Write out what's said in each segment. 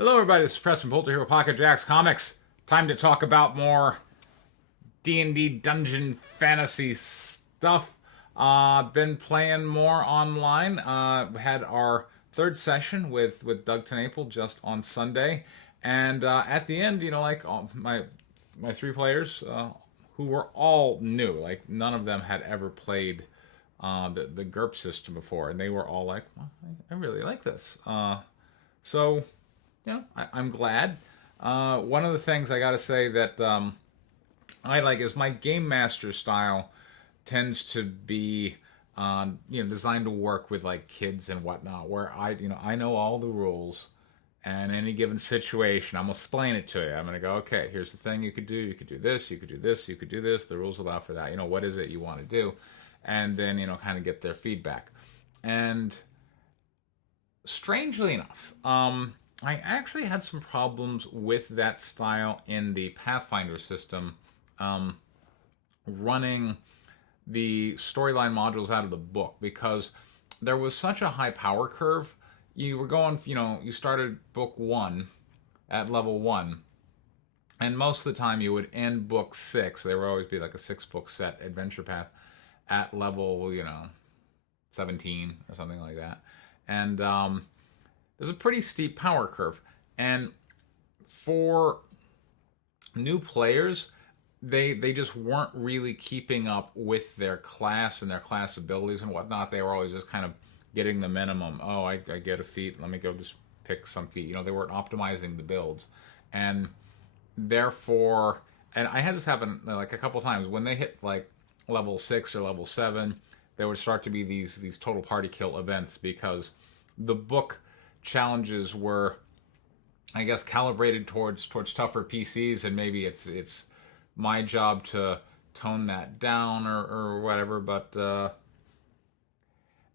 Hello, everybody. This is Preston Poulter here with Pocket Jacks Comics. Time to talk about more D&D Dungeon Fantasy stuff. Been playing more online. We had our third session with Doug Tenaple just on Sunday, and at the end, like my three players who were all new, like none of them had ever played the GURP system before, and they were all like, well, I really like this. So I'm glad. One of the things I got to say that I like is my game master style tends to be designed to work with like kids and whatnot, where I know all the rules, and any given situation I'm gonna explain it to you. I'm gonna go, okay, here's the thing you could do. You could do this. You could do this. You could do this. The rules allow for that. What is it you want to do, and then kind of get their feedback. And strangely enough, I actually had some problems with that style in the Pathfinder system, running the storyline modules out of the book, because there was such a high power curve. You were going, you started book one at level one, and most of the time you would end book six. There would always be like a 6-book set adventure path at level, 17 or something like that. And there's a pretty steep power curve. And for new players, they just weren't really keeping up with their class and their class abilities and whatnot. They were always just kind of getting the minimum. Oh, I get a feat. Let me go just pick some feat. They weren't optimizing the builds. And therefore, and I had this happen like a couple times. When they hit like level 6 or level 7, there would start to be these total party kill events, because the book challenges were, I guess, calibrated towards tougher PCs, and maybe it's my job to tone that down or whatever. But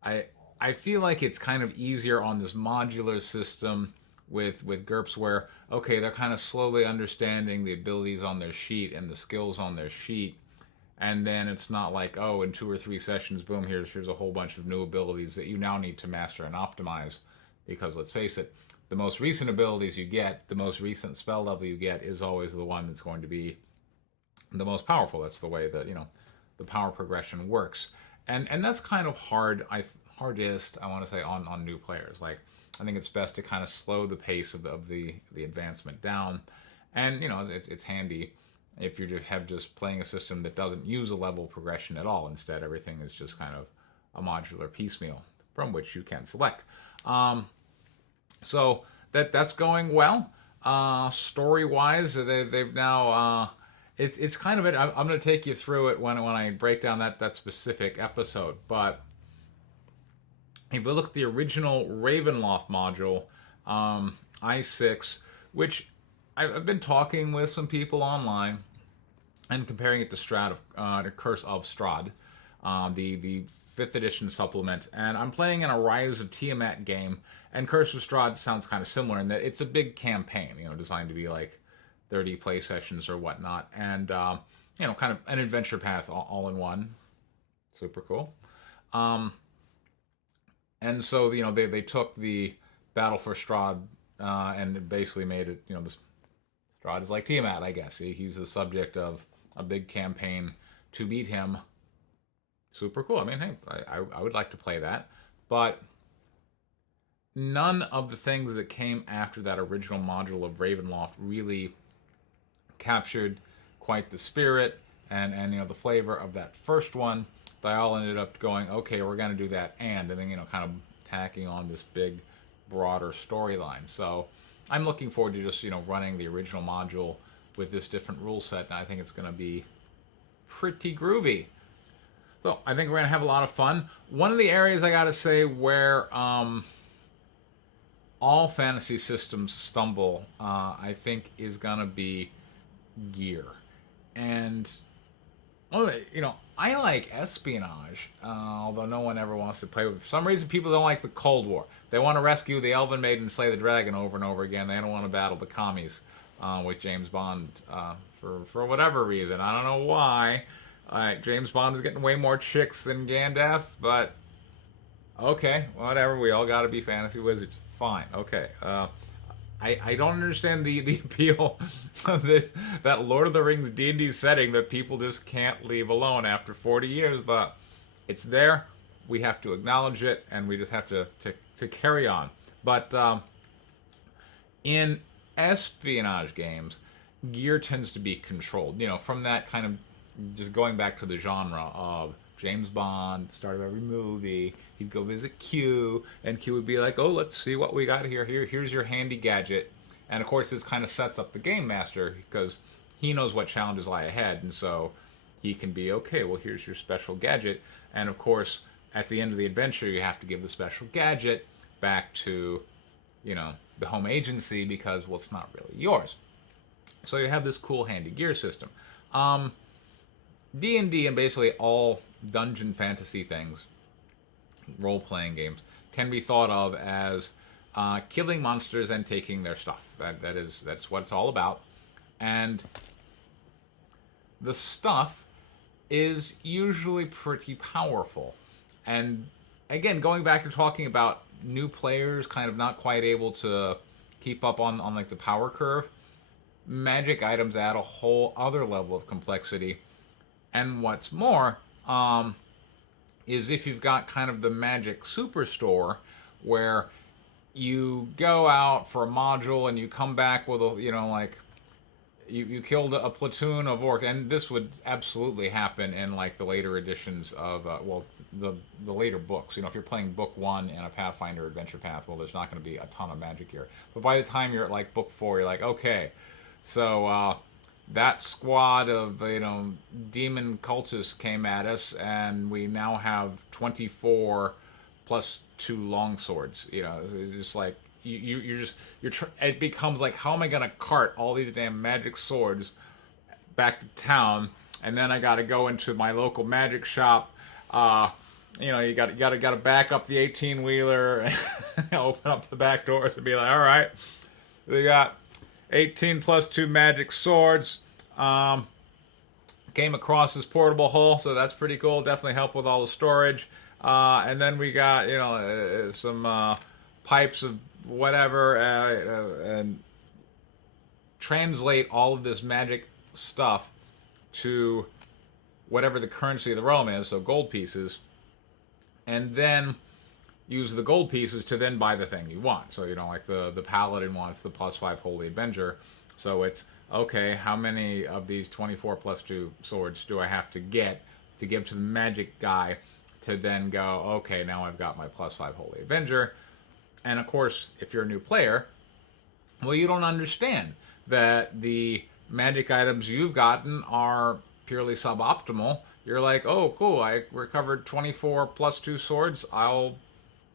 I feel like it's kind of easier on this modular system with GURPS, where okay, they're kind of slowly understanding the abilities on their sheet and the skills on their sheet. And then it's not like, oh, in 2 or 3 sessions, boom, here's a whole bunch of new abilities that you now need to master and optimize. Because let's face it, the most recent abilities you get, the most recent spell level you get, is always the one that's going to be the most powerful. That's the way that the power progression works, and that's kind of hardest, I want to say, on new players. Like, I think it's best to kind of slow the pace of the advancement down, and it's handy if you just playing a system that doesn't use a level progression at all. Instead, everything is just kind of a modular piecemeal from which you can select. So that's going well. Story wise, they've now it's kind of it. I'm going to take you through it when I break down that specific episode. But if we look at the original Ravenloft module, I6, which I've been talking with some people online and comparing it to to Curse of Strahd, the 5th edition supplement, and I'm playing in a Rise of Tiamat game, and Curse of Strahd sounds kind of similar in that it's a big campaign, designed to be like 30 play sessions or whatnot, and kind of an adventure path all in one. Super cool. And so they took the Battle for Strahd and basically made it, this Strahd is like Tiamat, I guess. He's the subject of a big campaign to beat him. Super cool. I mean, hey, I would like to play that. But none of the things that came after that original module of Ravenloft really captured quite the spirit and the flavor of that first one. They all ended up going, okay, we're going to do that, and then kind of tacking on this big, broader storyline. So I'm looking forward to just running the original module with this different rule set, and I think it's going to be pretty groovy. So I think we're going to have a lot of fun. One of the areas I got to say where all fantasy systems stumble, I think, is going to be gear. And, I like espionage, although no one ever wants to play with it. For some reason, people don't like the Cold War. They want to rescue the Elven Maiden and slay the dragon over and over again. They don't want to battle the commies with James Bond for whatever reason. I don't know why. James Bond is getting way more chicks than Gandalf, but okay, whatever. We all got to be fantasy wizards. Fine. Okay. I don't understand the appeal of that Lord of the Rings D&D setting that people just can't leave alone after 40 years, but it's there. We have to acknowledge it, and we just have to carry on. But in espionage games, gear tends to be controlled. From that kind of just going back to the genre of James Bond, start of every movie, he'd go visit Q, and Q would be like, "Oh, let's see what we got here. Here's your handy gadget." And of course, this kind of sets up the game master because he knows what challenges lie ahead, and so he can be okay. Well, here's your special gadget, and of course, at the end of the adventure, you have to give the special gadget back to, the home agency because, well, it's not really yours. So you have this cool handy gear system. D&D and basically all dungeon fantasy things, role-playing games, can be thought of as killing monsters and taking their stuff. That's what it's all about. And the stuff is usually pretty powerful. And again, going back to talking about new players kind of not quite able to keep up on like the power curve, magic items add a whole other level of complexity. And what's more, is if you've got kind of the magic superstore where you go out for a module and you come back with you killed a platoon of orcs, and this would absolutely happen in like the later editions of the later books. If you're playing book 1 in a Pathfinder adventure path, well, there's not going to be a ton of magic here. But by the time you're at like book 4, you're like, okay, so that squad of demon cultists came at us, and we now have 24 plus 2 longswords. It's just like it becomes like, how am I gonna cart all these damn magic swords back to town? And then I got to go into my local magic shop. You got to back up the 18-wheeler, open up the back doors, and be like, all right, we got 18 plus 2 magic swords. Came across this portable hull, so that's pretty cool. Definitely help with all the storage. And then we got some pipes of whatever, and translate all of this magic stuff to whatever the currency of the realm is, so gold pieces, and then use the gold pieces to then buy the thing you want. So like the paladin wants the +5 holy avenger, so it's okay, how many of these 24 plus 2 swords do I have to get to give to the magic guy to then go, okay, now I've got my +5 holy avenger. And of course, if you're a new player, well, you don't understand that the magic items you've gotten are purely suboptimal. You're like, oh, cool, I recovered 24 plus 2 swords, I'll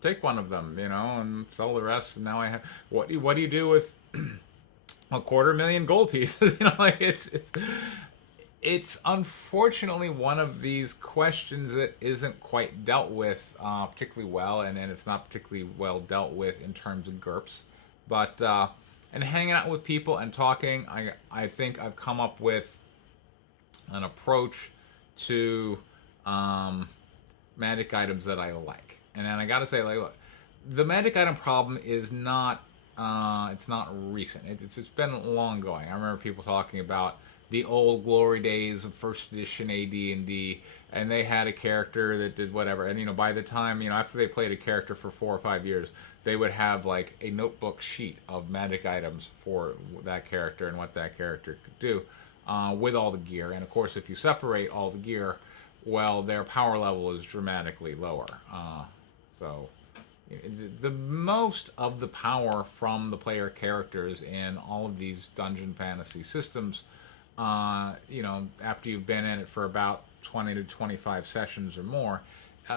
take one of them, and sell the rest, and now I have... What do you do with 250,000 gold pieces? It's unfortunately one of these questions that isn't quite dealt with particularly well, and it's not particularly well dealt with in terms of GURPS. But and hanging out with people and talking, I think I've come up with an approach to magic items that I like. And then I gotta say, look, the magic item problem is not it's not recent. It's been long going. I remember people talking about the old glory days of first edition AD&D, and they had a character that did whatever. And by the time after they played a character for 4 or 5 years, they would have like a notebook sheet of magic items for that character and what that character could do with all the gear. And of course, if you separate all the gear, well, their power level is dramatically lower. So the most of the power from the player characters in all of these dungeon fantasy systems, after you've been in it for about 20 to 25 sessions or more,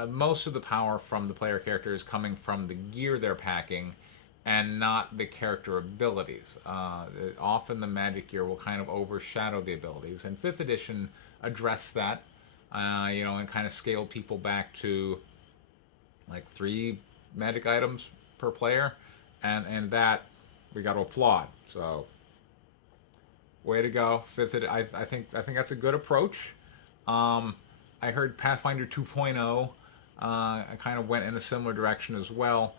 most of the power from the player character is coming from the gear they're packing and not the character abilities. Often the magic gear will kind of overshadow the abilities, and 5th edition addressed that, and kind of scaled people back to like 3 magic items per player, and that we got to applaud. So way to go, 5th. I think that's a good approach. I heard Pathfinder 2.0 I kind of went in a similar direction as well,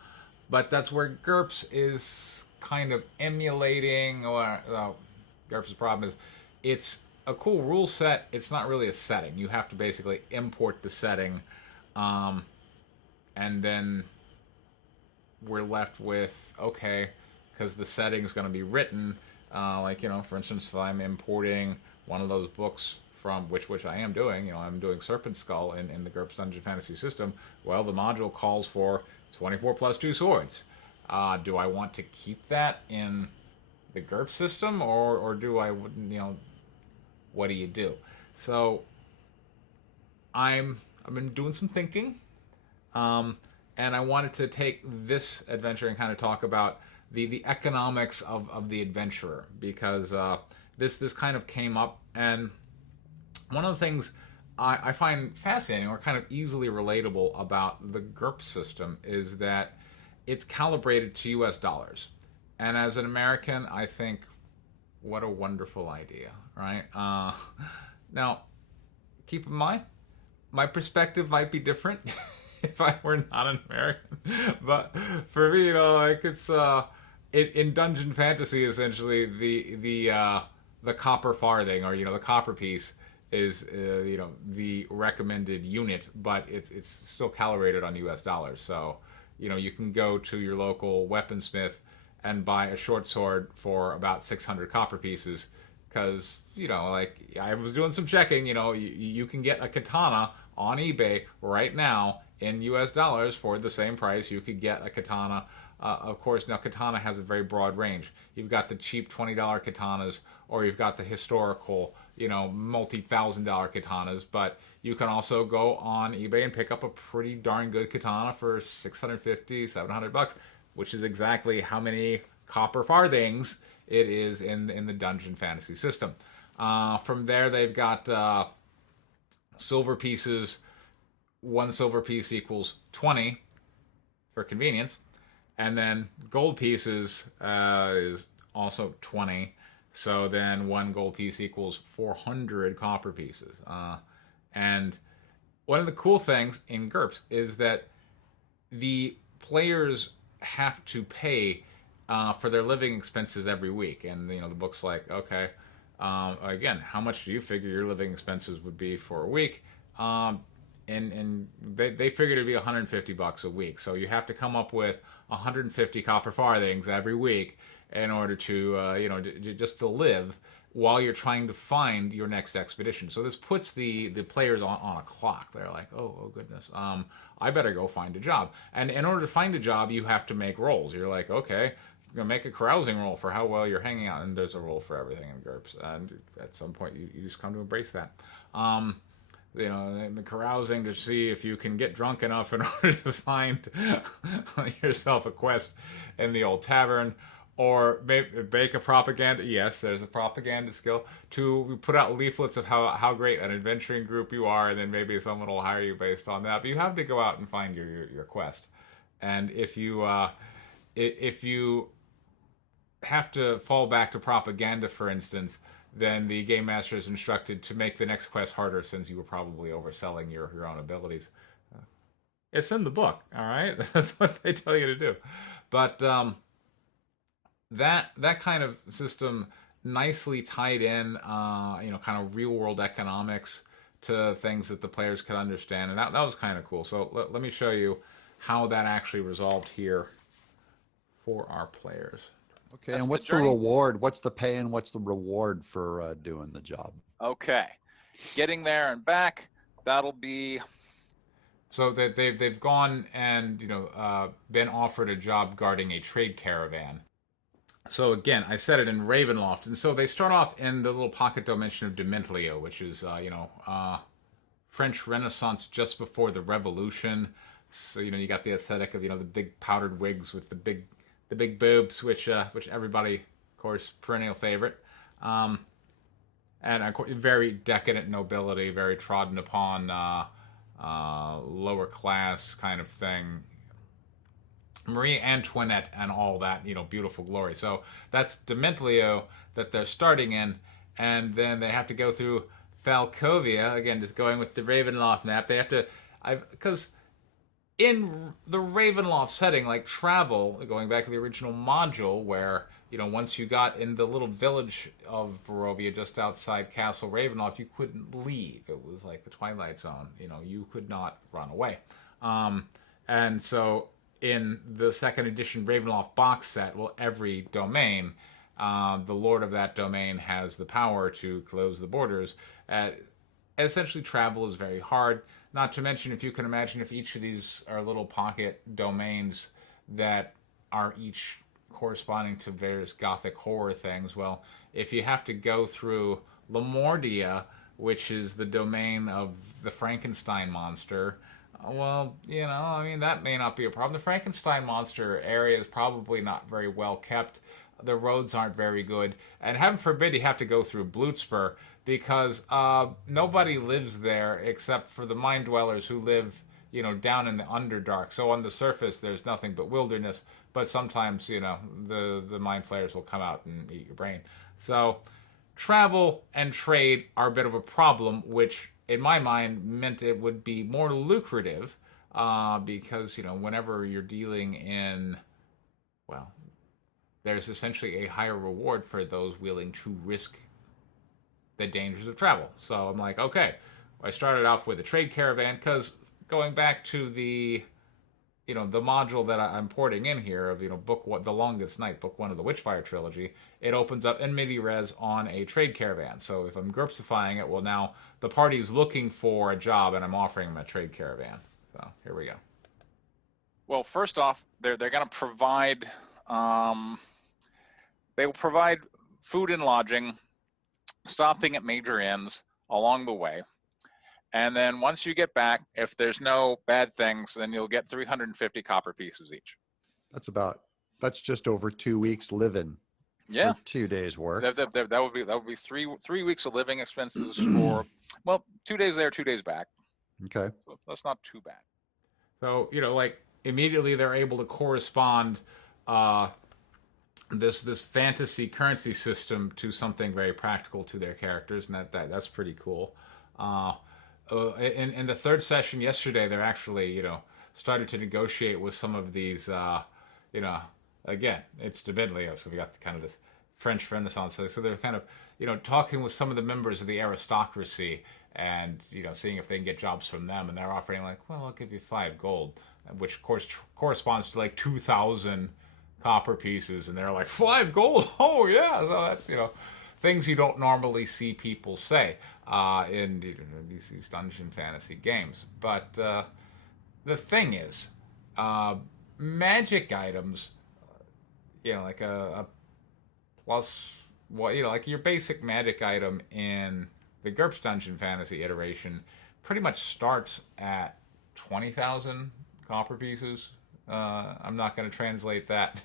but that's where GURPS is kind of emulating, or GURPS' problem is it's a cool rule set. It's not really a setting. You have to basically import the setting, and then we're left with, okay, because the setting is going to be written, like, for instance, if I'm importing one of those books from which I am doing, I'm doing Serpent Skull in the GURPS Dungeon Fantasy system. Well, the module calls for 24 plus 2 swords. Do I want to keep that in the GURPS system, or do I, what do you do? So I've been doing some thinking, and I wanted to take this adventure and kind of talk about the economics of the adventurer, because this kind of came up, and one of the things I find fascinating or kind of easily relatable about the GURPS system is that it's calibrated to US dollars. And as an American, I think, what a wonderful idea, right? Now, keep in mind, my perspective might be different if I were not an American. But for me, it's in Dungeon Fantasy, essentially the copper farthing, or the copper piece, is the recommended unit, but it's still calibrated on US dollars. So you can go to your local weaponsmith and buy a short sword for about 600 copper pieces, because like, I was doing some checking. You can get a katana on eBay right now in US dollars for the same price you could get a katana. Of course, now katana has a very broad range. You've got the cheap $20 katanas, or you've got the historical, multi-$1,000 katanas. But you can also go on eBay and pick up a pretty darn good katana for $650, $700, which is exactly how many copper farthings it is in the Dungeon Fantasy system. From there, they've got silver pieces. 1 silver piece equals 20 for convenience. And then gold pieces is also 20. So then 1 gold piece equals 400 copper pieces. And one of the cool things in GURPS is that the players have to pay for their living expenses every week. And, the book's like, okay, again, how much do you figure your living expenses would be for a week? And they figured it'd be $150 a week. So you have to come up with 150 copper farthings every week in order to, just to live while you're trying to find your next expedition. So this puts the players on a clock. They're like, oh goodness, I better go find a job. And in order to find a job, you have to make rolls. You're like, okay, I'm going to make a carousing roll for how well you're hanging out. And there's a roll for everything in GURPS. And at some point, you just come to embrace that. The carousing to see if you can get drunk enough in order to find yourself a quest in the old tavern, or make a propaganda. Yes, there's a propaganda skill to put out leaflets of how great an adventuring group you are, and then maybe someone will hire you based on that. But you have to go out and find your quest. And if you have to fall back to propaganda, for instance, then the game master is instructed to make the next quest harder, since you were probably overselling your own abilities. It's in the book, all right? That's what they tell you to do. But that kind of system nicely tied in, kind of real world economics to things that the players could understand, and that was kind of cool. So let me show you how that actually resolved here for our players. Okay, and what's the reward? What's the pay and what's the reward for doing the job? Okay, getting there and back, that'll be... So that they've gone and been offered a job guarding a trade caravan. So again, I said it in Ravenloft, and so they start off in the little pocket dimension of Dimentlio, which is French Renaissance just before the Revolution. So you got the aesthetic of the big powdered wigs with the big boobs, which everybody, of course, perennial favorite, and of course, very decadent nobility, very trodden upon, lower class kind of thing. Marie Antoinette and all that, beautiful glory. So that's Dimentlio that they're starting in, and then they have to go through Falcovia again, just going with the Ravenloft map. They have to, because in the Ravenloft setting, like travel, going back to the original module, where once you got in the little village of Barovia, just outside Castle Ravenloft, you couldn't leave. It was like the Twilight Zone. You could not run away. And so in the second edition Ravenloft box set, well, every domain, the lord of that domain has the power to close the borders. Essentially, travel is very hard. Not to mention, if you can imagine, if each of these are little pocket domains that are each corresponding to various gothic horror things, well, if you have to go through Lamordia, which is the domain of the Frankenstein monster, well, that may not be a problem. The Frankenstein monster area is probably not very well kept. The roads aren't very good. And heaven forbid you have to go through Blutzper, because nobody lives there except for the Mind Dwellers who live, down in the Underdark. So on the surface, there's nothing but wilderness. But sometimes, the Mind Flayers will come out and eat your brain. So travel and trade are a bit of a problem, which in my mind meant it would be more lucrative because, whenever you're dealing in, well, there's essentially a higher reward for those willing to risk the dangers of travel. So I'm like, okay, I started off with a trade caravan, because going back to the the module that I'm porting in here of book one, The Longest Night, book one of the Witchfire trilogy, it opens up in midi-res on a trade caravan. So if I'm GURPSifying it, well, now the party's looking for a job and I'm offering them a trade caravan. So here we go. Well, first off, they're going to provide they will provide food and lodging, stopping at major inns along the way. And then once you get back, if there's no bad things, then you'll get 350 copper pieces each. That's just over 2 weeks living. Yeah. For 2 days work. That would be three weeks of living expenses for, well, 2 days there, 2 days back. Okay. So that's not too bad. So, immediately they're able to correspond this fantasy currency system to something very practical to their characters, and that's pretty cool. In the third session yesterday, they're actually started to negotiate with some of these again, it's Divinity, so we got kind of this French Renaissance. So they're kind of talking with some of the members of the aristocracy and seeing if they can get jobs from them, and they're offering like, well, I'll give you 5 gold, which of course corresponds to like 2,000 copper pieces, and they're like, 5 gold? Oh yeah. So that's things you don't normally see people say in these dungeon fantasy games. But the thing is, magic items, like a plus, like your basic magic item in the GURPS Dungeon Fantasy iteration pretty much starts at 20,000 copper pieces. I'm not going to translate that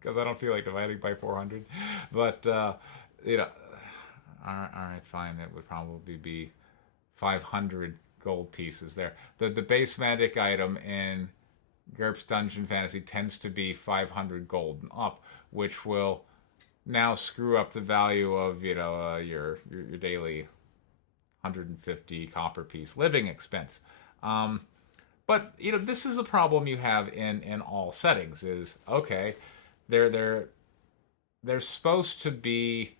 because I don't feel like dividing by 400. But, all right, fine. It would probably be 500 gold pieces there. The base magic item in GURPS Dungeon Fantasy tends to be 500 gold and up, which will now screw up the value of, your daily 150 copper piece living expense. But this is a problem you have in all settings. Is okay, they're supposed to be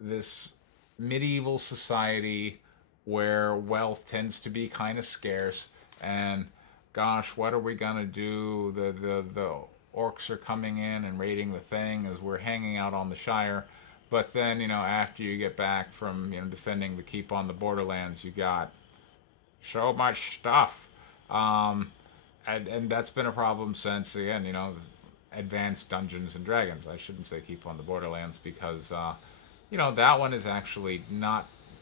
this medieval society where wealth tends to be kind of scarce, and gosh, what are we gonna do? The orcs are coming in and raiding the thing as we're hanging out on the Shire. But then after you get back from defending the keep on the Borderlands, you got so much stuff. And that's been a problem since, again, Advanced Dungeons and Dragons. I shouldn't say Keep on the Borderlands because, that one is actually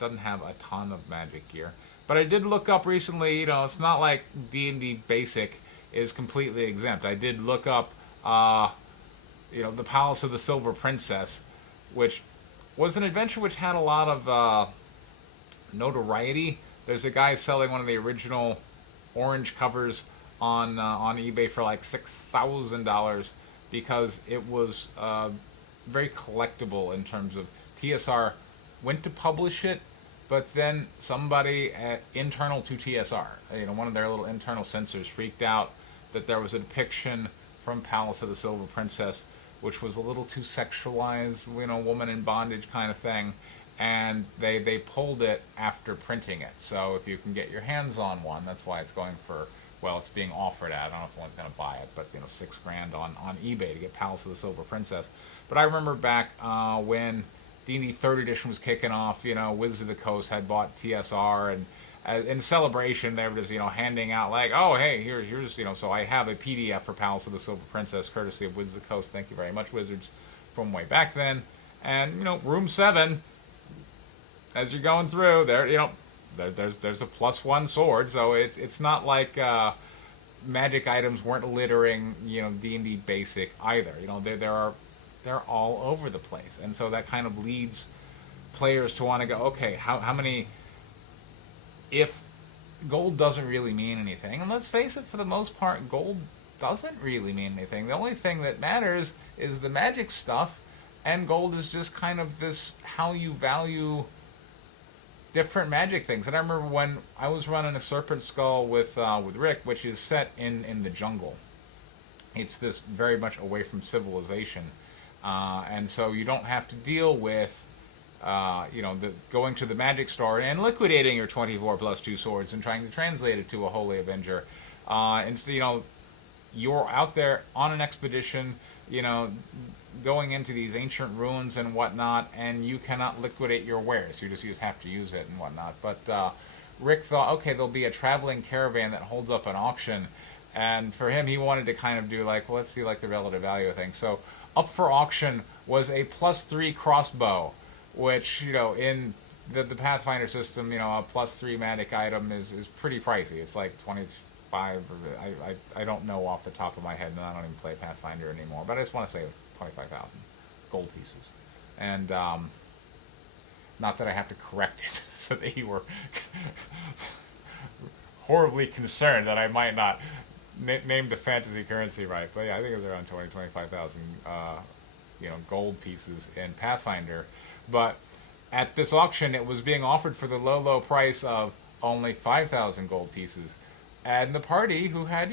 doesn't have a ton of magic gear. But I did look up recently, it's not like D&D Basic is completely exempt. I did look up, the Palace of the Silver Princess, which was an adventure which had a lot of notoriety. There's a guy selling one of the original orange covers on eBay for like $6,000 because it was very collectible in terms of TSR went to publish it, But then somebody internal to TSR, one of their little internal censors, freaked out that there was a depiction from Palace of the Silver Princess, which was a little too sexualized, woman in bondage kind of thing, and they pulled it after printing it. So if you can get your hands on one, that's why it's going for, well, it's being offered at, I don't know if anyone's going to buy it, but $6,000 on eBay to get Palace of the Silver Princess. But I remember back when D&D 3rd edition was kicking off, Wizards of the Coast had bought TSR, and in celebration they were just handing out like, oh hey, here's so I have a PDF for Palace of the Silver Princess courtesy of Wizards of the Coast. Thank you very much, Wizards, from way back then. And room 7, as you're going through there, there's a +1 sword, so it's not like magic items weren't littering D&D basic either. They're all over the place, and so that kind of leads players to want to go, okay, how many, if gold doesn't really mean anything, and let's face it, for the most part, gold doesn't really mean anything. The only thing that matters is the magic stuff, and gold is just kind of this, how you value different magic things. And I remember when I was running a Serpent Skull with Rick, which is set in the jungle. It's this very much away from civilization, and so you don't have to deal with going to the magic store and liquidating your 24+2 swords and trying to translate it to a Holy Avenger. Instead, you're out there on an expedition, going into these ancient ruins and whatnot, and you cannot liquidate your wares. You just have to use it and whatnot. But Rick thought, okay, there'll be a traveling caravan that holds up an auction, and for him, he wanted to kind of do like, well, let's see like the relative value of things. So up for auction was a +3 crossbow, which, in the Pathfinder system, a +3 magic item is pretty pricey. It's like 25, or I don't know off the top of my head, and I don't even play Pathfinder anymore, but I just want to say 25,000 gold pieces. And not that I have to correct it, so that you were horribly concerned that I might not name the fantasy currency right. But yeah, I think it was around 25,000 gold pieces in Pathfinder. But at this auction, it was being offered for the low price of only 5,000 gold pieces. And the party who had,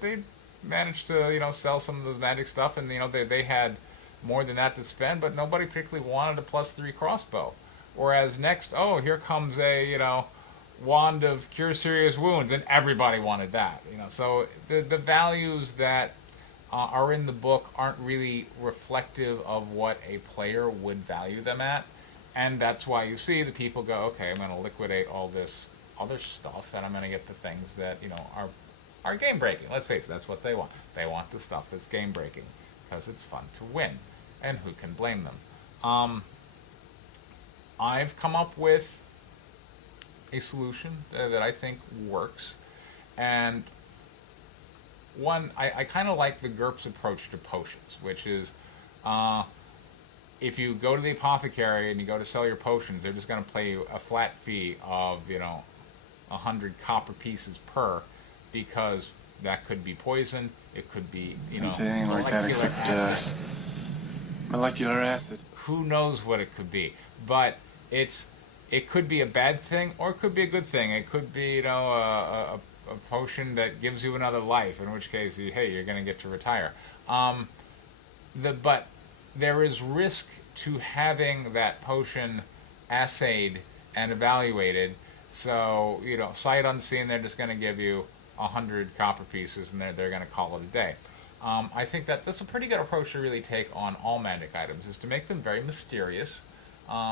they managed to, sell some of the magic stuff, and, they had more than that to spend, but nobody particularly wanted a +3 crossbow. Whereas next, here comes a, wand of cure serious wounds, and everybody wanted that. So the values that are in the book aren't really reflective of what a player would value them at, and that's why you see the people go, okay, I'm going to liquidate all this other stuff, and I'm going to get the things that are game breaking. Let's face it, that's what they want. They want the stuff that's game breaking because it's fun to win, and who can blame them? I've come up with a solution that I think works, and one, I kind of like the GURPS approach to potions, which is if you go to the apothecary and you go to sell your potions, they're just going to pay you a flat fee of 100 copper pieces per, because that could be poison, it could be anything like that except molecular acid. Who knows what it could be, but it could be a bad thing or it could be a good thing. It could be a potion that gives you another life, in which case you're going to get to retire. But there is risk to having that potion assayed and evaluated. So sight unseen, they're just going to give you 100 copper pieces, and they're going to call it a day. I think that's a pretty good approach to really take on all magic items, is to make them very mysterious,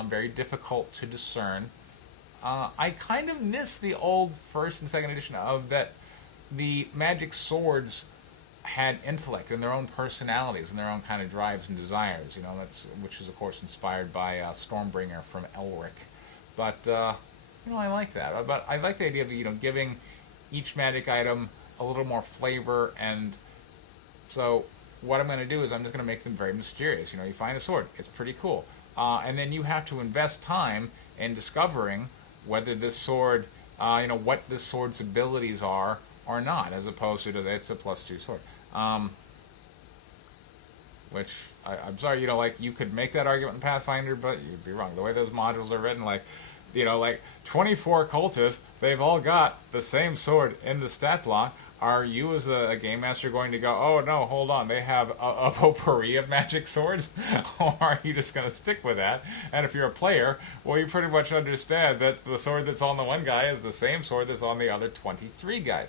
very difficult to discern. I kind of miss the old 1st and 2nd edition of that. The magic swords had intellect and their own personalities and their own kind of drives and desires. Which is of course inspired by Stormbringer from Elric. But I like that. But I like the idea of giving each magic item a little more flavor. And so what I'm going to do is I'm just going to make them very mysterious. You find a sword, it's pretty cool, and then you have to invest time in discovering whether this sword, what this sword's abilities are or not, as opposed to it's a +2 sword. Which I'm sorry, you could make that argument in Pathfinder, but you'd be wrong. The way those modules are written, Like 24 cultists, they've all got the same sword in the stat block. Are you as a game master going to go, oh no, hold on, they have a potpourri of magic swords? Or are you just going to stick with that? And if you're a player, well, you pretty much understand that the sword that's on the one guy is the same sword that's on the other 23 guys.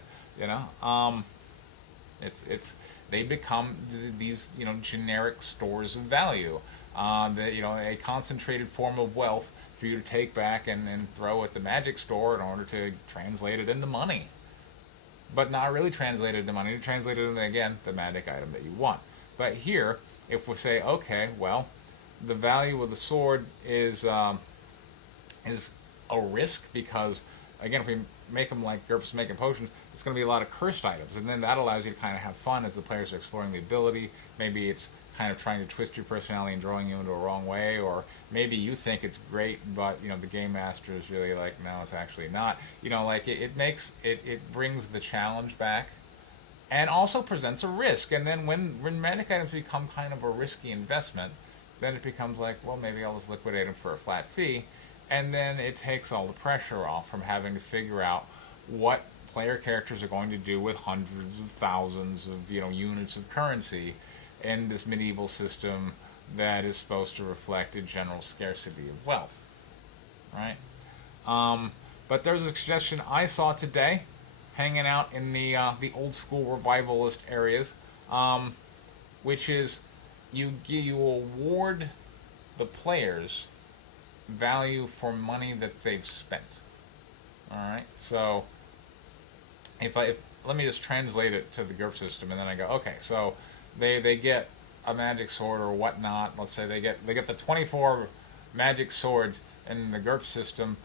They become these generic stores of value. A concentrated form of wealth for you to take back and throw at the magic store in order to translate it into money. But not really translate it into money, to translate it into, again, the magic item that you want. But here, if we say, okay, well, the value of the sword is a risk because, again, if we make them like GURPS making potions, it's going to be a lot of cursed items, and then that allows you to kind of have fun as the players are exploring the ability. Maybe it's kind of trying to twist your personality and drawing you into a wrong way, or maybe you think it's great, but the game master is really like, no, it's actually not. It brings the challenge back, and also presents a risk. And then when magic items become kind of a risky investment, then it becomes like, well, maybe I'll just liquidate them for a flat fee, and then it takes all the pressure off from having to figure out what player characters are going to do with hundreds of thousands of units of currency in this medieval system that is supposed to reflect a general scarcity of wealth, right? But there's a suggestion I saw today, hanging out in the old school revivalist areas, which is you award the players value for money that they've spent. All right, so if let me just translate it to the GURP system, and then I go, okay, so they get a magic sword or whatnot. Let's say they get the 24 magic swords in the GURP system.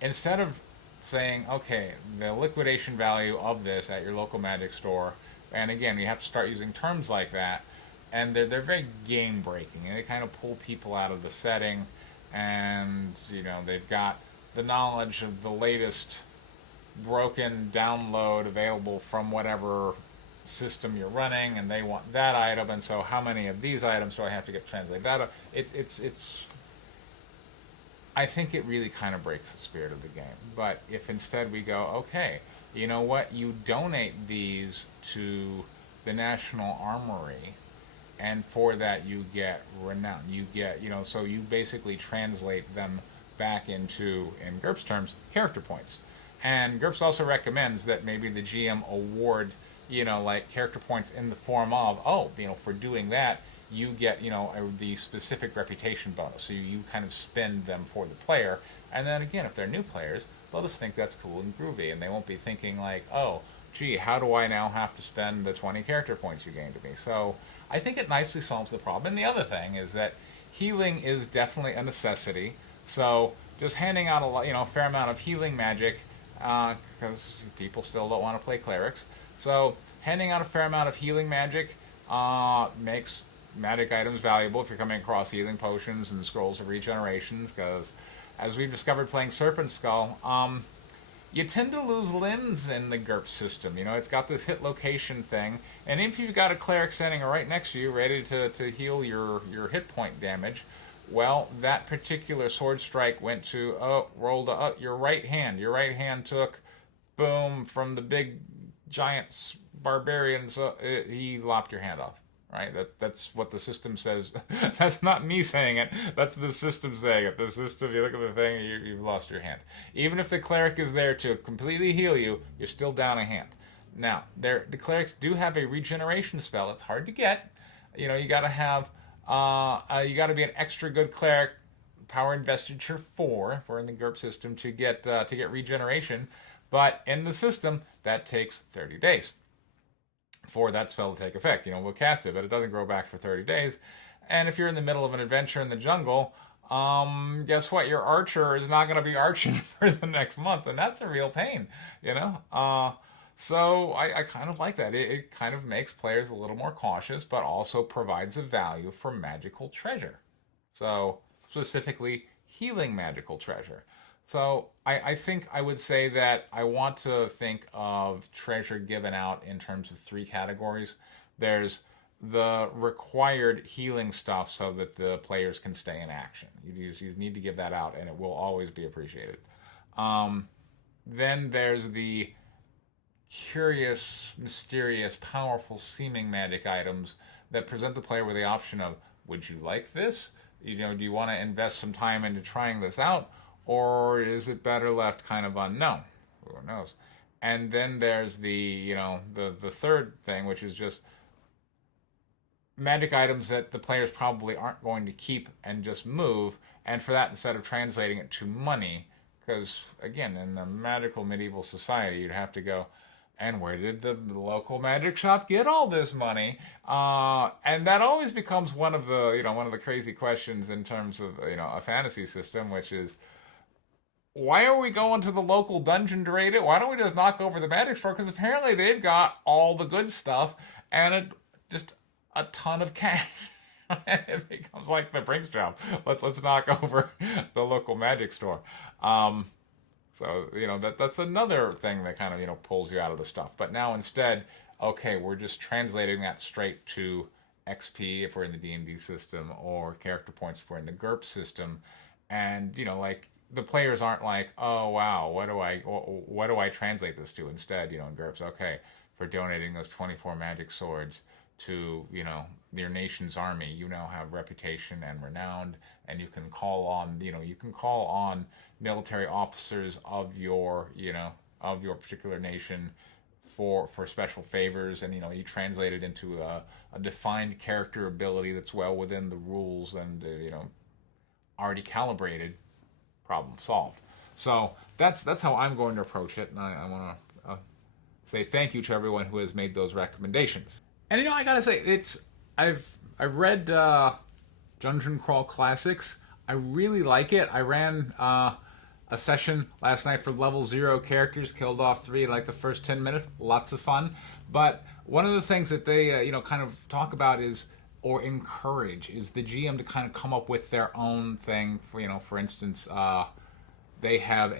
Instead of saying, okay, the liquidation value of this at your local magic store, and again, you have to start using terms like that, and they're very game breaking, and they kind of pull people out of the setting, and they've got the knowledge of the latest broken download available from whatever system you're running, and they want that item, and so how many of these items do I have to get translated? That it's I think it really kind of breaks the spirit of the game. But if instead we go, okay, you know what, you donate these to the National Armory, and for that you get renown, you get so you basically translate them back into, in GURPS terms, character points. And GURPS also recommends that maybe the GM award character points in the form of, for doing that, you get, the specific reputation bonus. So you kind of spend them for the player. And then again, if they're new players, they'll just think that's cool and groovy. And they won't be thinking like, oh, gee, how do I now have to spend the 20 character points you gained to me? So I think it nicely solves the problem. And the other thing is that healing is definitely a necessity. So just handing out a fair amount of healing magic, because people still don't want to play clerics. So handing out a fair amount of healing magic makes magic items valuable if you're coming across healing potions and scrolls of regenerations, because as we've discovered playing Serpent Skull, you tend to lose limbs in the GURPS system. It's got this hit location thing, and if you've got a cleric standing right next to you ready to heal your hit point damage, well, that particular sword strike went to, rolled your right hand. Your right hand took, boom, from the big giant barbarian, so he lopped your hand off. Right? That's what the system says. That's not me saying it. That's the system saying it. The system, you look at the thing, you've lost your hand. Even if the cleric is there to completely heal you, you're still down a hand. Now, the clerics do have a regeneration spell. It's hard to get. You gotta have, you gotta be an extra good cleric, power investiture 4, if we're in the GURP system, to get regeneration. But in the system, that takes 30 days for that spell to take effect. We'll cast it, but it doesn't grow back for 30 days. And if you're in the middle of an adventure in the jungle, guess what? Your archer is not going to be arching for the next month, and that's a real pain, So I kind of like that. It kind of makes players a little more cautious, but also provides a value for magical treasure. So specifically, healing magical treasure. So I think I would say that I want to think of treasure given out in terms of 3 categories. There's the required healing stuff so that the players can stay in action. You need to give that out, and it will always be appreciated. Then there's the curious, mysterious, powerful seeming magic items that present the player with the option of, would you like this? Do you want to invest some time into trying this out, or is it better left kind of unknown? Who knows? And then there's the third thing, which is just magic items that the players probably aren't going to keep and just move, and for that, instead of translating it to money, because again, in a magical medieval society, you'd have to go, and where did the local magic shop get all this money? And that always becomes one of the crazy questions in terms of a fantasy system, which is, why are we going to the local dungeon to raid it? Why don't we just knock over the magic store? Because apparently they've got all the good stuff and just a ton of cash. It becomes like the Brinks job. Let's knock over the local magic store. So that's another thing that kind of pulls you out of the stuff. But now instead, okay, we're just translating that straight to XP if we're in the D&D system, or character points if we're in the GURP system, and like the players aren't like, oh wow, what do I translate this to instead? In GURPS, okay, for donating those 24 magic swords to your nation's army, you now have reputation and renowned, and you can call on military officers of your particular nation for special favors, and you translate it into a defined character ability that's well within the rules and already calibrated. Problem solved. So that's how I'm going to approach it, and I want to say thank you to everyone who has made those recommendations. And I gotta say, I've read Dungeon Crawl Classics. I really like it. I ran a session last night for level 0 characters, killed off 3 in like the first 10 minutes. Lots of fun. But one of the things that they kind of talk about is, or encourage, is the GM to kind of come up with their own thing. For instance, they have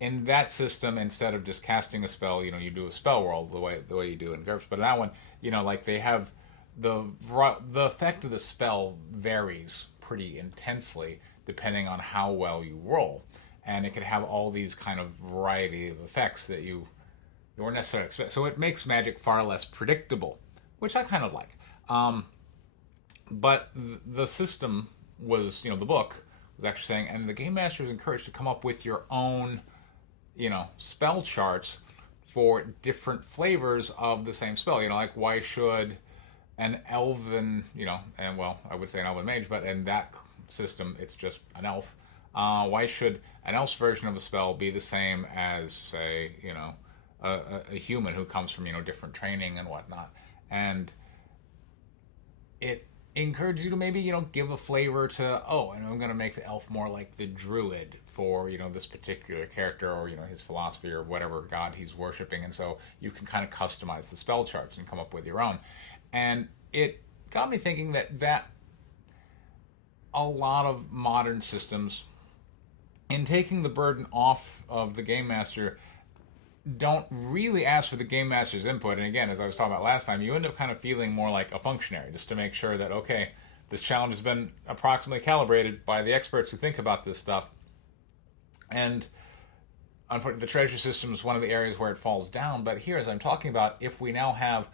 in that system, instead of just casting a spell, you do a spell roll the way you do in GURPS. But in that one, like they have the effect of the spell varies pretty intensely depending on how well you roll, and it could have all these kind of variety of effects that you weren't necessarily expect. So it makes magic far less predictable, which I kind of like. But the system was, the book was actually saying, and the game master is encouraged to come up with your own, spell charts for different flavors of the same spell. Like why should an elven, and well, I would say an elven mage, but in that system, it's just an elf. Why should an elf's version of a spell be the same as, say, a human who comes from, different training and whatnot? And it encourages you to maybe, give a flavor to, and I'm going to make the elf more like the druid for, this particular character, or, his philosophy or whatever god he's worshiping. And so you can kind of customize the spell charts and come up with your own. And it got me thinking that a lot of modern systems, in taking the burden off of the game master, don't really ask for the game master's input. And again, as I was talking about last time, you end up kind of feeling more like a functionary, just to make sure that, okay, this challenge has been approximately calibrated by the experts who think about this stuff. And unfortunately, the treasure system is one of the areas where it falls down. But here, as I'm talking about, if we now have,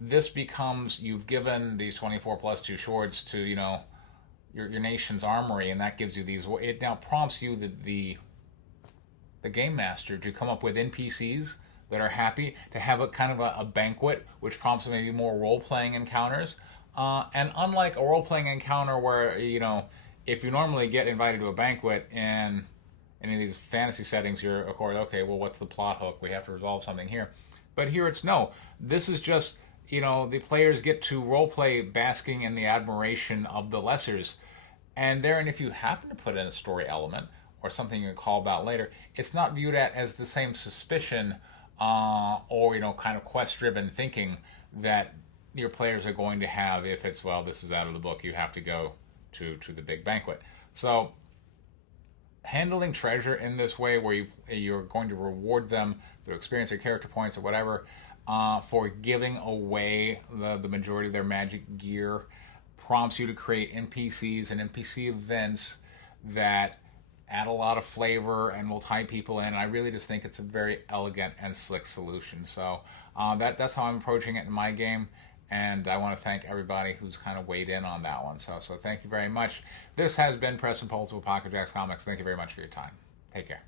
this becomes, you've given these 24 plus 2 swords to, your nation's armory, and that gives you these, it now prompts you, the game master, to come up with NPCs that are happy, to have a kind of a banquet, which prompts maybe more role-playing encounters. And unlike a role-playing encounter where, if you normally get invited to a banquet in any of these fantasy settings, you're, of course, okay, well, what's the plot hook? We have to resolve something here. But here it's no. This is just, the players get to roleplay basking in the admiration of the lessers. And therein, if you happen to put in a story element, or something you can call about later, it's not viewed at as the same suspicion or kind of quest-driven thinking that your players are going to have if it's, well, this is out of the book, you have to go to the big banquet. So handling treasure in this way, where you're going to reward them through experience or character points or whatever, for giving away the majority of their magic gear, prompts you to create NPCs and NPC events that add a lot of flavor and will tie people in. I really just think it's a very elegant and slick solution. So that's how I'm approaching it in my game. And I want to thank everybody who's kind of weighed in on that one. So thank you very much. This has been Press and Pull to Pocket Jacks Comics. Thank you very much for your time. Take care.